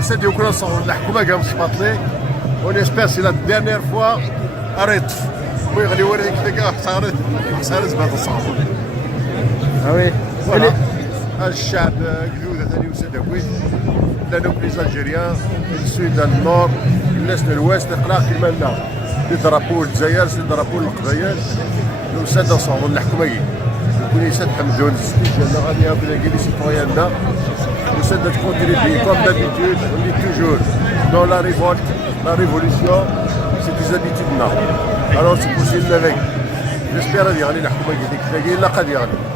C'est du coup la الحكومه مشبطلي ونسبير سي لا ديرنيير فوا اريت ويغلي وريك تلقى خسارت بهذا الصعب وي الشعب جدودة ثاني وسدوي لانه لي الجيريان السود النور الناس الويست قراق كيما لنا لي درابو الجزائر سي درابو القبايل وسادة صعود الحكومه كوني ساد حمدون ديالنا غادي نلاقي لي سيتوياننا وساد كونتريبي كوم دابيتود on est toujours dans la révolte la révolution c'est des habitudes là alors c'est possible avec j'espère غادي يغني الحكومه ديك تلاقي لا قد يغني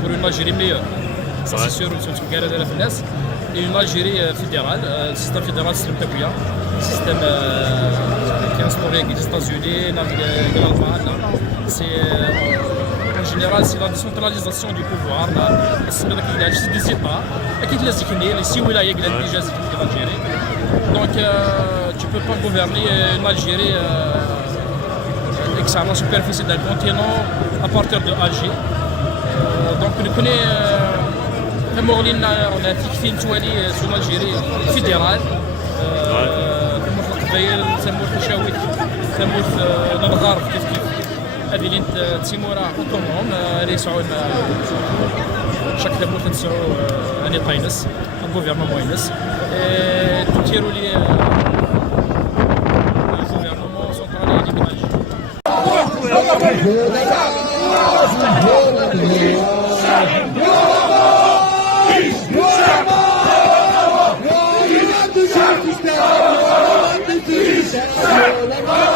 pour une Algérie meilleure. Ça c'est sûr, et une Algérie fédérale, le système fédéral, c'est le système système qui est instauré avec les États-Unis, l'Allemagne. En général, c'est la décentralisation du pouvoir. C'est des États, donc tu ne peux pas gouverner une Algérie avec la superficie d'un continent à partir de Alger. Donc nous connaissons on a fixé une Algérie fédérale. كما في القبائل تسموه الخشاوي تسموه الغرب كيف هذه اللي تسموها اوتونوم اللي يسعون شاك ثموت نسعو اني طاينس الغوفرنمون ينس تثيروا لي الغوفرنمون سنترالي اللي Stop!